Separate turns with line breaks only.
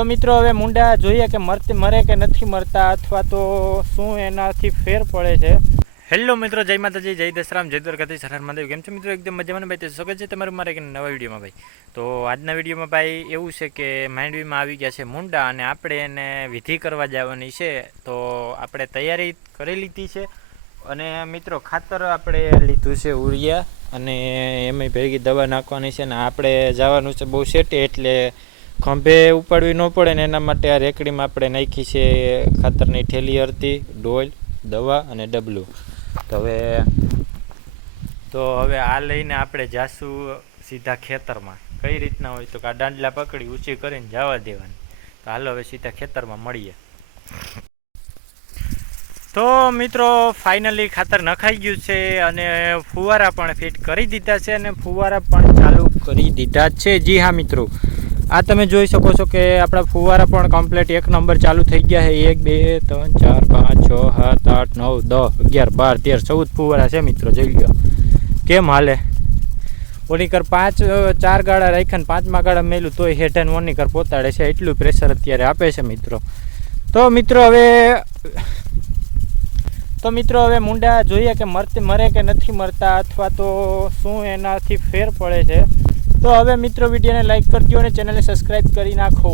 તો મિત્રો, હવે મુંડા જોઈએ કે મરતે મરે કે નથી મરતા અથવા તો શું એનાથી ફેર પડે છે? હેલો મિત્રો, જય માતાજી, જય દશરામ, જય દ્વારકાથી સરાર મહાદેવ. કેમ છો મિત્રો? એકદમ મજામાં ભાઈ? તો સ્વાગત છે તમારું મારે એક નવા વિડીયોમાં ભાઈ. તો આજના વિડીયોમાં ભાઈ એવું છે કે માંડવીમાં આવી ગયા છે મુંડા અને આપણે એને વિધિ કરવા જવાની છે. તો આપણે તૈયારી કરી લીધી છે અને મિત્રો, ખાતર આપણે લીધું છે ઉરિયા અને એમાં ભેગી દવા નાખવાની છે ને આપણે જવાનું છે બહુ સેટે એટલે ખંભે ઉપાડવી ન પડે ને એના માટે આ રેકડીમાં આપણે નાખી છે ખાતરની ઠેલી અરતી ડોલ, દવા અને ડબલું. તો હવે તો હવે આ લઈને આપણે જાશું સીધા ખેતરમાં. કઈ રીતના હોય તો કે આ દાંડલા પકડી ઊંચી કરીને જવા દેવાની. તો હાલો હવે સીધા ખેતરમાં મળીએ. તો મિત્રો, ફાઇનલી ખાતર નખાઈ ગયું છે અને ફુવારા પણ ફિટ કરી દીધા છે અને ફુવારા પણ ચાલુ કરી દીધા છે. જી હા, મિત્રો. આ તમે જોઈ શકો છો કે આપણા ફુવારા પણ કમ્પ્લીટ એક નંબર ચાલુ થઈ ગયા છે. એક, બે, ત્રણ, ચાર, પાંચ, છ, સાત, આઠ, નવ, દસ, અગિયાર, બાર, તેર, ચૌદ ફુવારા છે મિત્રો. જોઈ લો કેમ હાલે? ઓનીકર પાંચ, ચાર ગાળા રાખ્યા પાંચમા ગાળા મેલું તોય હેઠ અને ઓનીકર પોતાડે છે. એટલું પ્રેશર અત્યારે આપે છે મિત્રો. તો મિત્રો હવે, તો મિત્રો હવે મુંડા જોઈએ કે મરતી, મરે કે નથી મરતા અથવા તો શું એનાથી ફેર પડે છે? તો હવે મિત્રો વિડીયોને લાઈક કરજો અને ચેનલને સબસ્ક્રાઈબ કરી નાખો.